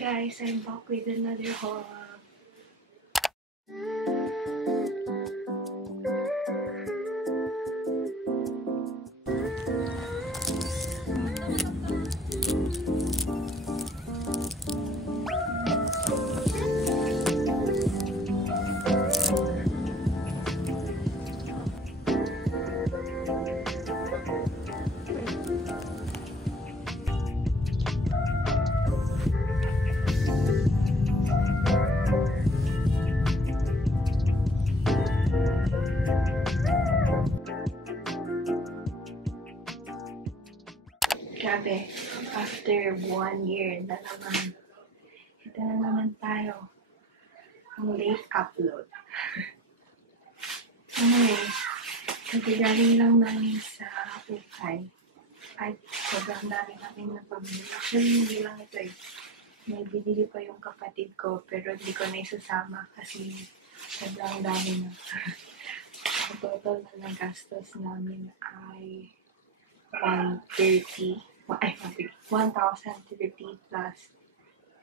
guys, I'm back with another haul. Grabe, after 1 year na naman, ito na naman tayo. Ang late upload. Anyway, kagaling lang namin sa Pukay. At sobrang dami namin napabili. Actually, hindi lang ito eh. May binili pa yung kapatid ko, pero hindi ko na isasama kasi sobrang dami na. Ang total na gastos namin ay 130 plus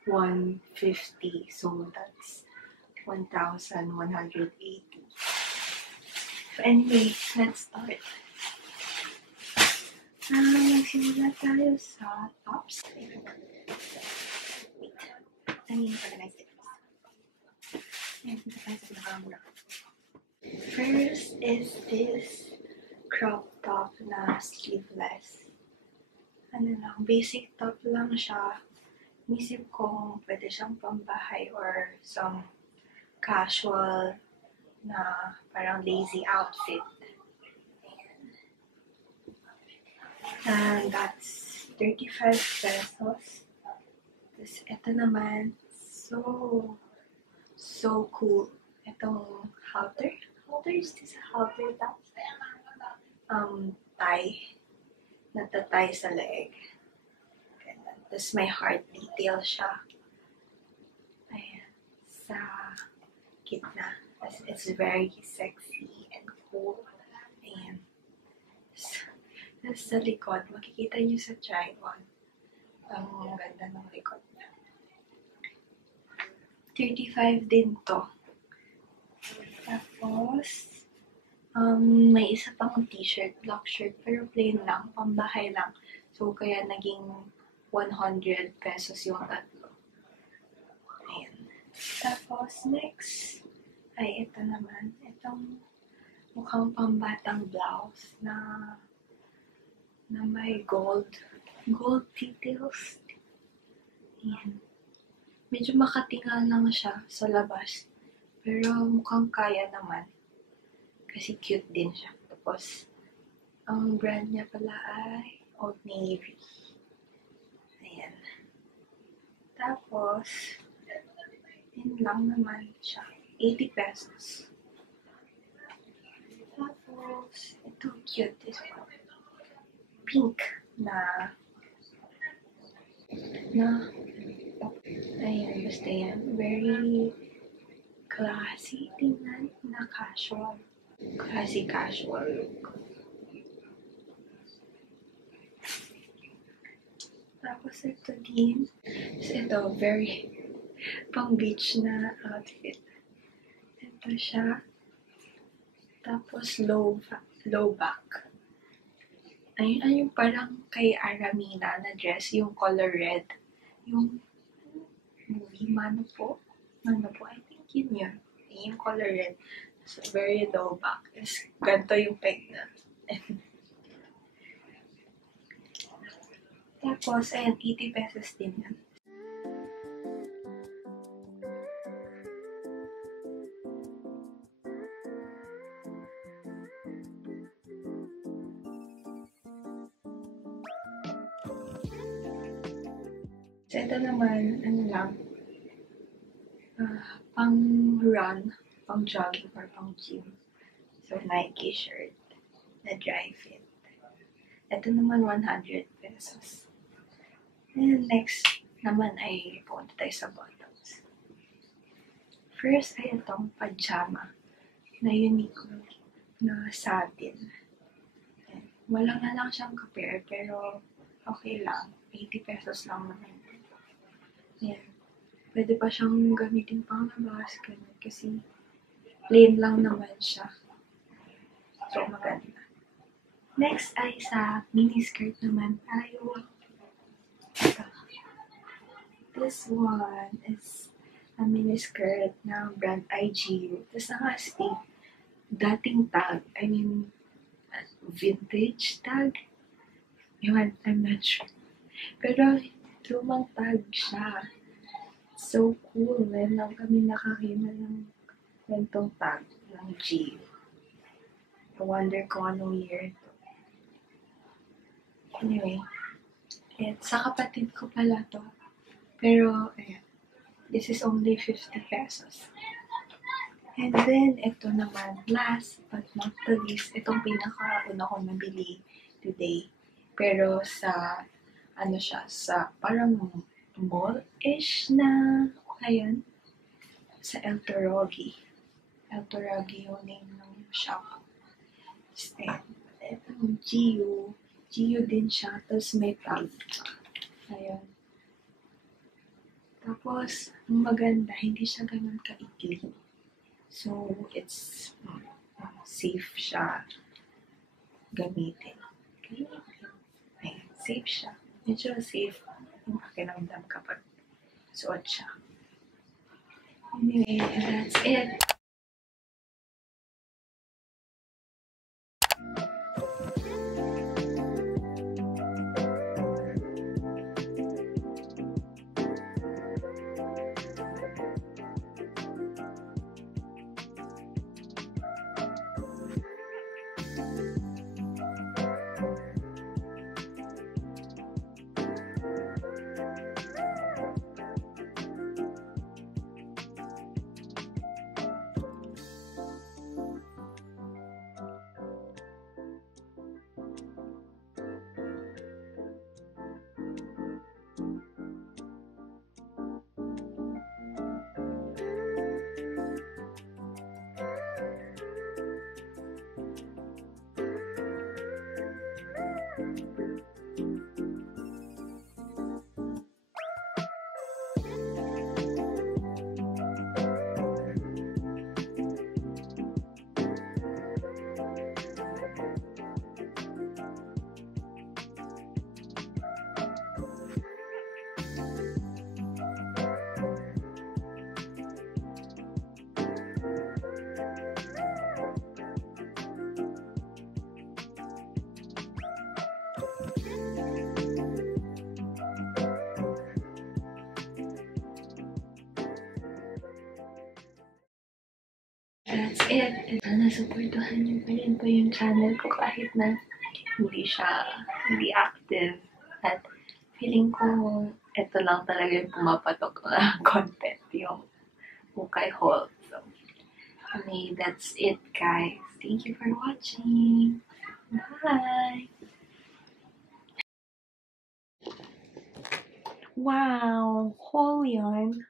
150, so that's 1,180. So anyway, let's start. Magsimula tayo sa tops. Wait, I mean, organize it. First is this crop top na sleeveless. Ano lang, basic top lang siya. Inisip ko pwede siyang pambahay or some casual na parang lazy outfit. And that's 35 pesos. Tapos ito naman, so cool. Itong halter. Is this a halter top? Tie. Natatie sa leg. Tapos may heart detail siya. Ayan. Sa gitna. It's very sexy and cool. Ayan. Tapos sa likod, makikita nyo sa try-on. Ang ganda ng likod niya. 35 din to. Tapos, may isa pang t-shirt, black shirt, pero plain lang, pambahay lang. So, kaya naging 100 pesos yung tatlo. Ayan. Tapos, next, ay ito naman. Itong mukhang pambatang blouse na may gold details. Ayan. Medyo makatingal lang siya sa labas. Pero mukhang kaya naman. Kasi cute din siya. Tapos, ang brand niya pala ay Old Navy. Ayan. Tapos, yun lang naman siya. 80 pesos. Tapos, ito cute. This one. Pink na ayan, basta yan. Very classy tingnan na casual. Classy casual look. Tapos ito din. So ito, very pang beach na outfit. Ito siya. Tapos low back. Ayun yung parang kay Aramina na dress, yung color red. Yung movie, Mano po, I think yun. Yung color red. So, very low back. Is ganito yung peg na. Tapos, ayan, 80 pesos din yan. So, ito naman, ano lang, pang run, pang jogging, or pang gym. So, Nike shirt na dry fit. Ito naman, 100 pesos. And next naman ay punta tayo sa bottoms. First ay itong pajama na Uniqlo na satin. Wala nga lang siyang kapir, pero okay lang. 80 pesos lang naman. Ayan. pwede pa siyang gamitin pang labas, ganun. Kasi plain lang naman siya. So, maganda. Next ay sa miniskirt naman tayo. Ito. This one is a miniskirt ng brand IGU. Tapos naka-state dating tag. I mean, vintage tag. Yun, I'm not sure. Pero lumang tag siya. So cool. Ngayon lang kami nakakita ng gantong tag ng G. I wonder kung anong year ito. Anyway, sa kapatid ko pala to. Pero, ayan. This is only 50 pesos. And then, ito naman, last but not the least, itong pinaka-una ko nabili today. Pero sa, ano siya, sa parang mall-ish na, ayan, sa El Torogi. El Torogi yung name ng shop. And, itong Gio din siya, tapos may tag. Ayan. Tapos, maganda, hindi siya ganun kaikli. So, it's safe siya gamitin. Okay? Ayan, safe siya. Medyo safe yung pakiramdam kapag suot siya. Anyway, that's it. That's it. Sana supportuhan niyo pa rin po yung channel ko kahit na hindi active. At feeling ko, ito lang talaga yung pumapatok na content, yung Hukay haul. So, that's it, guys. Thank you for watching. Bye! Wow! Haul yarn.